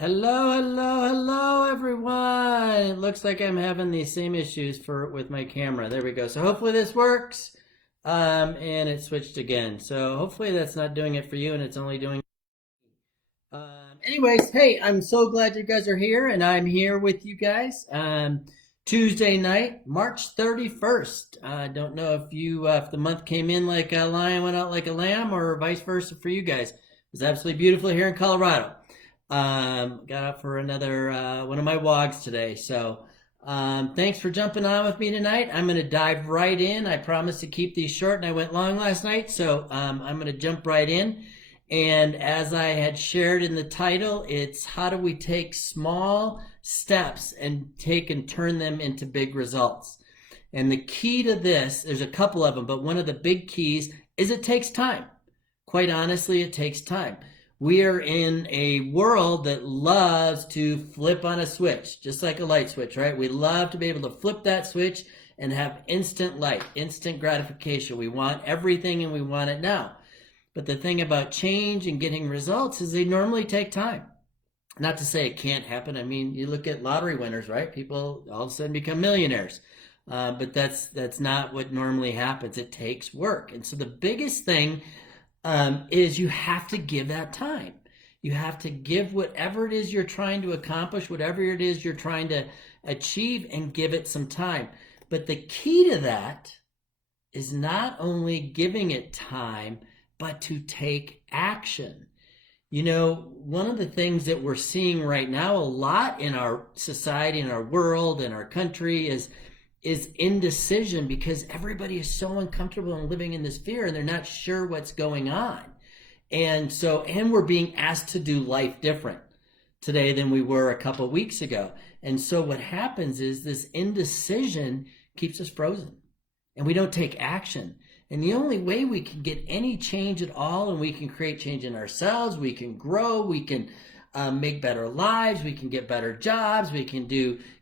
Hello, hello, hello, everyone. It looks like I'm having the same issues with my camera. There we go. So hopefully this works. And it switched again. So hopefully that's not doing it for you, and it's only doing. Anyways, hey, I'm so glad you guys are here, and I'm here with you guys. Tuesday night, March 31st. I don't know if the month came in like a lion, went out like a lamb, or vice versa for you guys. It's absolutely beautiful here in Colorado. Got out for another one of my walks today. So thanks for jumping on with me tonight. I'm going to dive right in. I promised to keep these short, and I went long last night. So I'm going to jump right in. And as I had shared in the title, it's how do we take small steps and take and turn them into big results. And the key to this, there's a couple of them, but one of the big keys is it takes time. Quite honestly, it takes time. We are in a world that loves to flip on a switch, just like a light switch, right? We love to be able to flip that switch and have instant light, instant gratification. We want everything and we want it now. But the thing about change and getting results is they normally take time. Not to say it can't happen. I mean, you look at lottery winners, right? People all of a sudden become millionaires. But that's not what normally happens. It takes work. And so the biggest thing is you have to give that time. You have to give whatever it is you're trying to accomplish, whatever it is you're trying to achieve, and give it some time. But the key to that is not only giving it time, but to take action. You know, one of the things that we're seeing right now a lot in our society, in our world, in our country is indecision, because everybody is so uncomfortable and living in this fear, and they're not sure what's going on. And we're being asked to do life different today than we were a couple of weeks ago. And so what happens is this indecision keeps us frozen, and we don't take action. And the only way we can get any change at all, and we can create change in ourselves, we can grow, we can make better lives, we can get better jobs, we can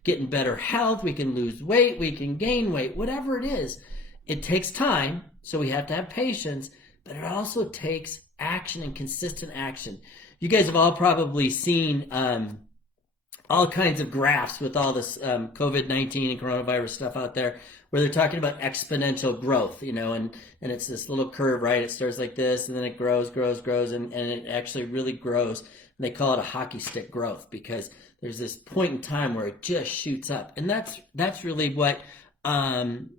get in better health, we can lose weight, we can gain weight, whatever it is. It takes time, so we have to have patience, but it also takes action and consistent action. You guys have all probably seen all kinds of graphs with all this COVID-19 and coronavirus stuff out there, where they're talking about exponential growth, and it's this little curve, right? It starts like this, and then it grows, and it actually really grows. And they call it a hockey stick growth, because there's this point in time where it just shoots up. And that's really what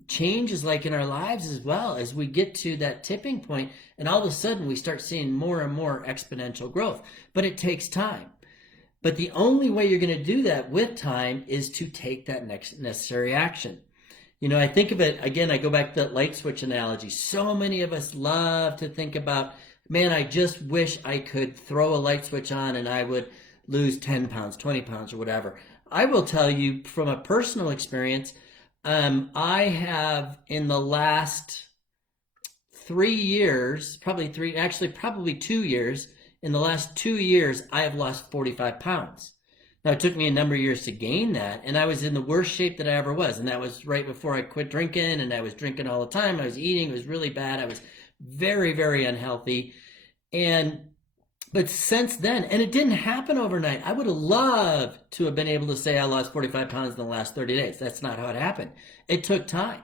change is like in our lives as well, as we get to that tipping point, and all of a sudden we start seeing more and more exponential growth. But it takes time. But the only way you're going to do that with time is to take that next necessary action. I think of it, again, I go back to that light switch analogy. So many of us love to think about, man, I just wish I could throw a light switch on and I would lose 10 pounds, 20 pounds, or whatever. I will tell you from a personal experience, I have in the last 3 years, probably 2 years, in the last 2 years, I have lost 45 pounds. Now, it took me a number of years to gain that, and I was in the worst shape that I ever was. And that was right before I quit drinking, and I was drinking all the time. I was eating. It was really bad. I was very, very unhealthy. But since then, and it didn't happen overnight. I would have loved to have been able to say I lost 45 pounds in the last 30 days. That's not how it happened. It took time.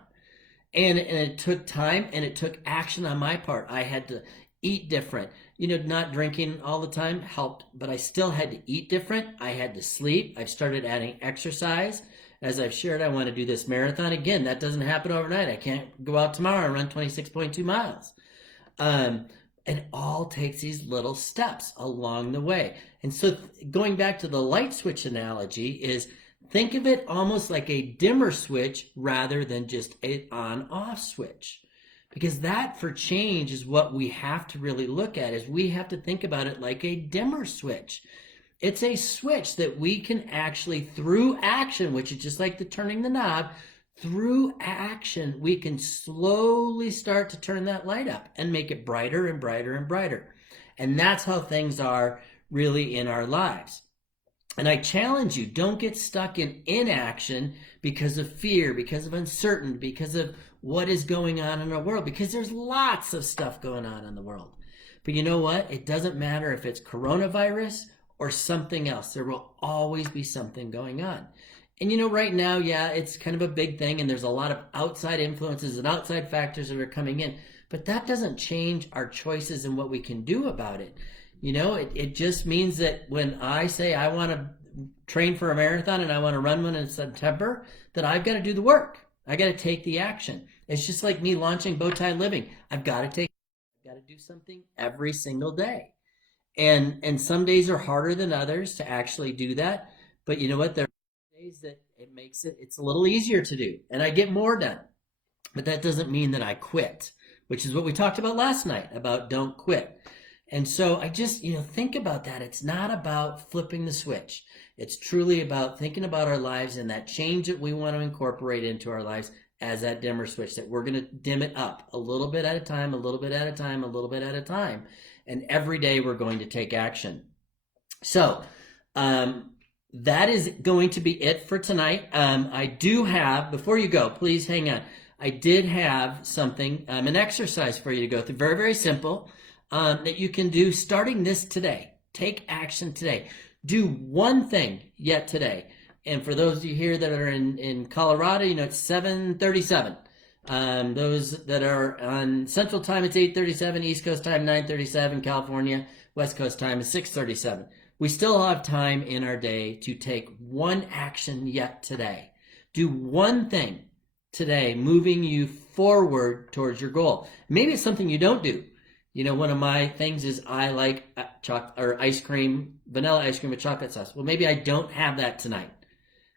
And it took time, and it took action on my part. I had to eat different. Not drinking all the time helped, but I still had to eat different. I had to sleep. I've started adding exercise. As I've shared, I want to do this marathon. Again, that doesn't happen overnight. I can't go out tomorrow and run 26.2 miles. It all takes these little steps along the way. And so going back to the light switch analogy is, think of it almost like a dimmer switch rather than just an on-off switch. Because that, for change, is what we have to really look at, is we have to think about it like a dimmer switch. It's a switch that we can actually, through action, which is just like turning the knob, through action, we can slowly start to turn that light up and make it brighter and brighter and brighter. And that's how things are really in our lives. And I challenge you, don't get stuck in inaction because of fear, because of uncertainty, because of what is going on in our world, because there's lots of stuff going on in the world. But you know what? It doesn't matter if it's coronavirus or something else. There will always be something going on. And you know, right now, yeah, it's kind of a big thing, and there's a lot of outside influences and outside factors that are coming in, but that doesn't change our choices and what we can do about it. You know, it just means that when I say I want to train for a marathon and I want to run one in September, that I've got to do the work. I got to take the action. It's just like me launching BowTie Living. I've got to do something every single day. And some days are harder than others to actually do that. But you know what? There are days that it's a little easier to do, and I get more done. But that doesn't mean that I quit, which is what we talked about last night about don't quit. And so I just, think about that. It's not about flipping the switch. It's truly about thinking about our lives and that change that we want to incorporate into our lives as that dimmer switch, that we're going to dim it up a little bit at a time, a little bit at a time, a little bit at a time. And every day we're going to take action. So that is going to be it for tonight. I do have, before you go, please hang on. I did have something, an exercise for you to go through. Very, very simple. That you can do starting this today. Take action today. Do one thing yet today. And for those of you here that are in Colorado, it's 7:37. Those that are on Central Time, it's 8:37. East Coast Time, 9:37. California, West Coast Time is 6:37. We still have time in our day to take one action yet today. Do one thing today, moving you forward towards your goal. Maybe it's something you don't do. One of my things is I like ice cream, vanilla ice cream with chocolate sauce. Well, maybe I don't have that tonight.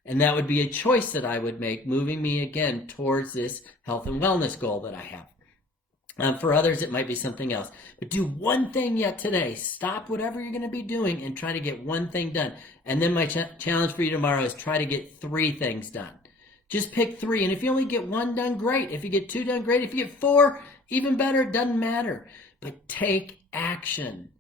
And that would be a choice that I would make, moving me again towards this health and wellness goal that I have. For others, it might be something else. But do one thing yet today. Stop whatever you're going to be doing and try to get one thing done. And then my challenge for you tomorrow is try to get 3 things done. Just pick 3. And if you only get 1 done, great. If you get 2 done, great. If you get 4, even better. It doesn't matter. But take action.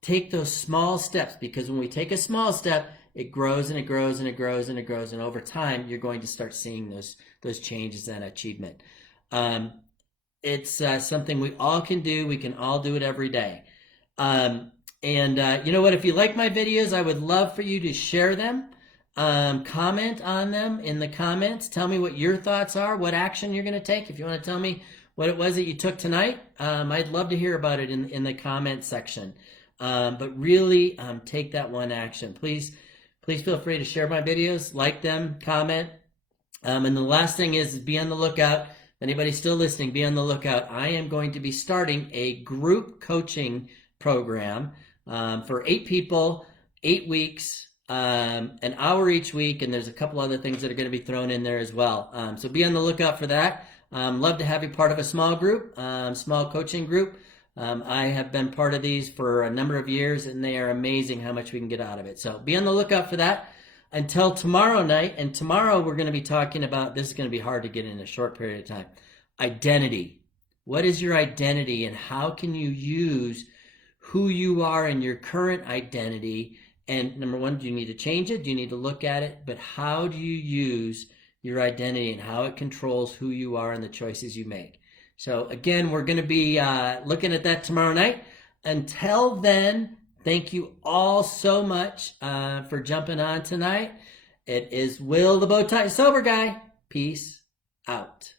Take those small steps, because when we take a small step, it grows and it grows and it grows and it grows. And over time, you're going to start seeing those changes and achievement. It's something we all can do. We can all do it every day. You know what? If you like my videos, I would love for you to share them. Comment on them in the comments. Tell me what your thoughts are, what action you're going to take. If you want to tell me what it was that you took tonight, I'd love to hear about it in the comment section. But really take that one action. Please feel free to share my videos, like them, comment. And the last thing is be on the lookout. If anybody's still listening, be on the lookout. I am going to be starting a group coaching program for 8 people, 8 weeks, an hour each week, and there's a couple other things that are going to be thrown in there as well. So be on the lookout for that. Love to have you part of a small group, small coaching group. I have been part of these for a number of years, and they are amazing how much we can get out of it. So be on the lookout for that until tomorrow night. And tomorrow we're going to be talking about, this is going to be hard to get in a short period of time, identity. What is your identity, and how can you use who you are in your current identity? And number one, do you need to change it? Do you need to look at it? But how do you use your identity and how it controls who you are and the choices you make? So again, we're going to be looking at that tomorrow night. Until then, thank you all so much for jumping on tonight. It is Will, the BowTie Sober Guy. Peace out.